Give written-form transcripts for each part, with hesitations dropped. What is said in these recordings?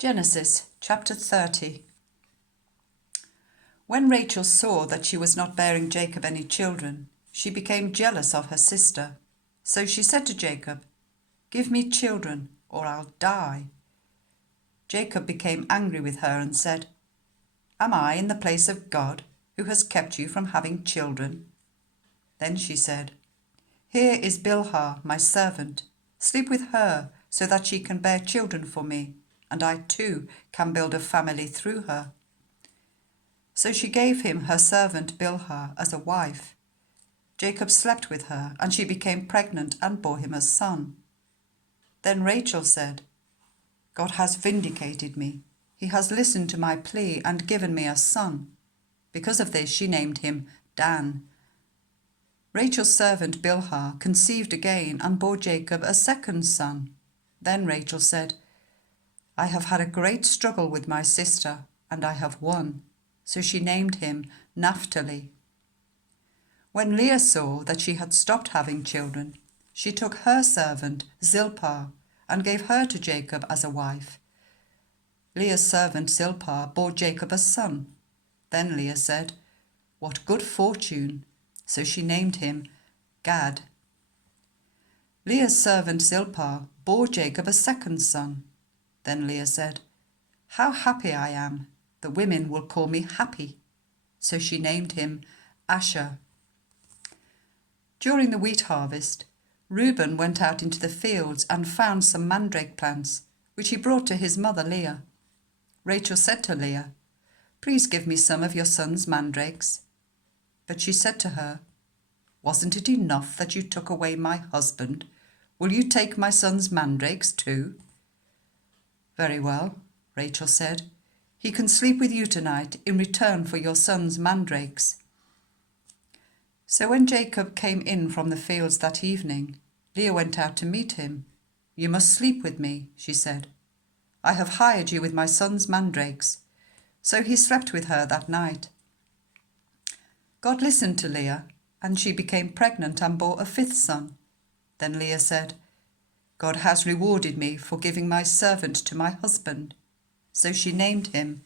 Genesis chapter 30. When Rachel saw that she was not bearing Jacob any children, she became jealous of her sister. So she said to Jacob, "Give me children, or I'll die." Jacob became angry with her and said, "Am I in the place of God, who has kept you from having children?" Then she said, "Here is Bilhah, my servant. Sleep with her, so that she can bear children for me, and I too can build a family through her." So she gave him her servant Bilhah as a wife. Jacob slept with her, and she became pregnant and bore him a son. Then Rachel said, "God has vindicated me. He has listened to my plea and given me a son." Because of this she named him Dan. Rachel's servant Bilhah conceived again and bore Jacob a second son. Then Rachel said, "I have had a great struggle with my sister, and I have won." So she named him Naphtali. When Leah saw that she had stopped having children, she took her servant Zilpah and gave her to Jacob as a wife. Leah's servant Zilpah bore Jacob a son. Then Leah said, "What good fortune!" So she named him Gad. Leah's servant Zilpah bore Jacob a second son. Then Leah said, "How happy I am! The women will call me happy." So she named him Asher. During the wheat harvest, Reuben went out into the fields and found some mandrake plants, which he brought to his mother Leah. Rachel said to Leah, "Please give me some of your son's mandrakes." But she said to her, "Wasn't it enough that you took away my husband? Will you take my son's mandrakes too?" "Very well," Rachel said. "He can sleep with you tonight in return for your son's mandrakes." So when Jacob came in from the fields that evening, Leah went out to meet him. "You must sleep with me," she said. "I have hired you with my son's mandrakes." So he slept with her that night. God listened to Leah, and she became pregnant and bore a fifth son. Then Leah said, "God has rewarded me for giving my servant to my husband." So she named him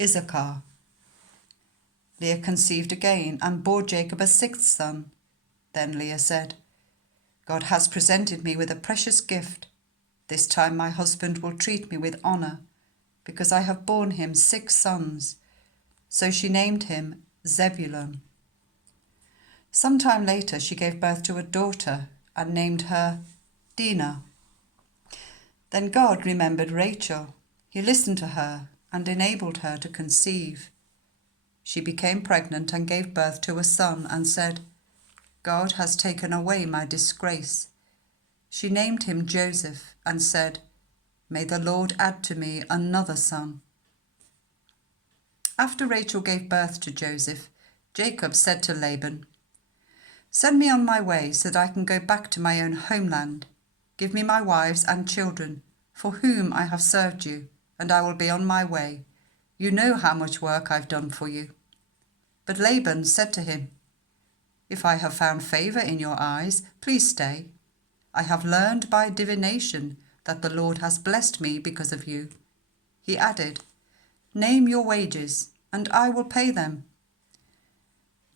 Issachar. Leah conceived again and bore Jacob a sixth son. Then Leah said, "God has presented me with a precious gift. This time my husband will treat me with honor, because I have borne him 6 sons." So she named him Zebulun. Some time later she gave birth to a daughter and named her Dinah. Then God remembered Rachel. He listened to her and enabled her to conceive. She became pregnant and gave birth to a son and said, "God has taken away my disgrace." She named him Joseph and said, "May the Lord add to me another son." After Rachel gave birth to Joseph, Jacob said to Laban, "Send me on my way so that I can go back to my own homeland. Give me my wives and children, for whom I have served you, and I will be on my way. You know how much work I've done for you." But Laban said to him, "If I have found favor in your eyes, please stay. I have learned by divination that the Lord has blessed me because of you." He added, "Name your wages, and I will pay them."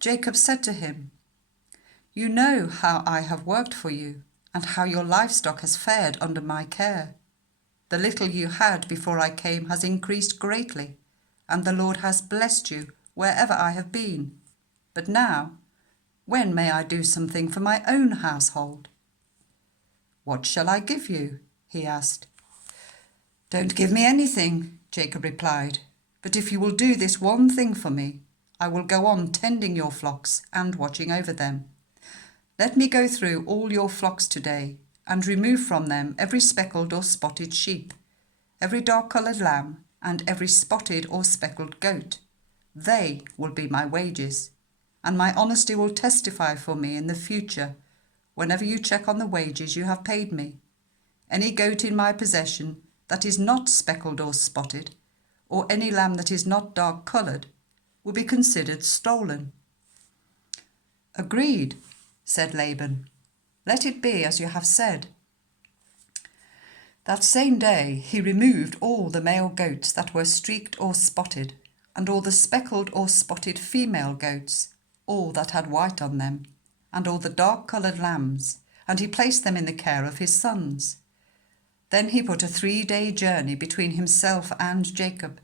Jacob said to him, "You know how I have worked for you, and how your livestock has fared under my care. The little you had before I came has increased greatly, and the Lord has blessed you wherever I have been. But now, when may I do something for my own household?" "What shall I give you?" he asked. "Don't give me anything," Jacob replied. "But if you will do this one thing for me, I will go on tending your flocks and watching over them. Let me go through all your flocks today and remove from them every speckled or spotted sheep, every dark-coloured lamb, and every spotted or speckled goat. They will be my wages, and my honesty will testify for me in the future whenever you check on the wages you have paid me. Any goat in my possession that is not speckled or spotted, or any lamb that is not dark-coloured, will be considered stolen." "Agreed," said Laban. "Let it be as you have said." That same day he removed all the male goats that were streaked or spotted, and all the speckled or spotted female goats, all that had white on them, and all the dark-coloured lambs, and he placed them in the care of his sons. Then he put a 3-day journey between himself and Jacob,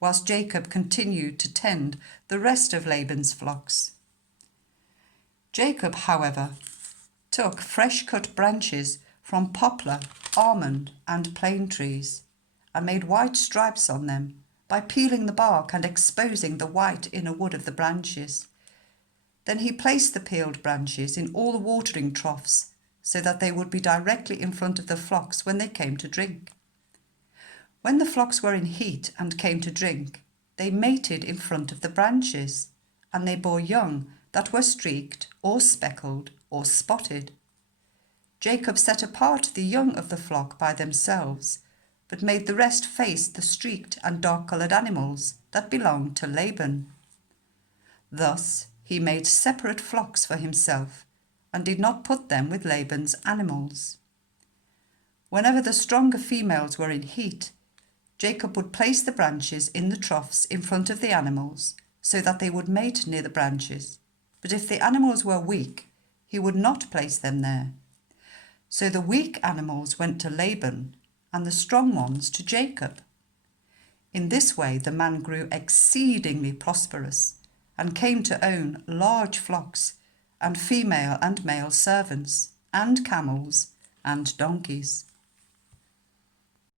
whilst Jacob continued to tend the rest of Laban's flocks. Jacob, however, took fresh-cut branches from poplar, almond, and plane trees, and made white stripes on them by peeling the bark and exposing the white inner wood of the branches. Then he placed the peeled branches in all the watering troughs, so that they would be directly in front of the flocks when they came to drink. When the flocks were in heat and came to drink, they mated in front of the branches, and they bore young that were streaked or speckled or spotted. Jacob set apart the young of the flock by themselves, but made the rest face the streaked and dark-coloured animals that belonged to Laban. Thus he made separate flocks for himself, and did not put them with Laban's animals. Whenever the stronger females were in heat, Jacob would place the branches in the troughs in front of the animals, so that they would mate near the branches. But if the animals were weak, he would not place them there. So the weak animals went to Laban, and the strong ones to Jacob. In this way the man grew exceedingly prosperous, and came to own large flocks, and female and male servants, and camels, and donkeys.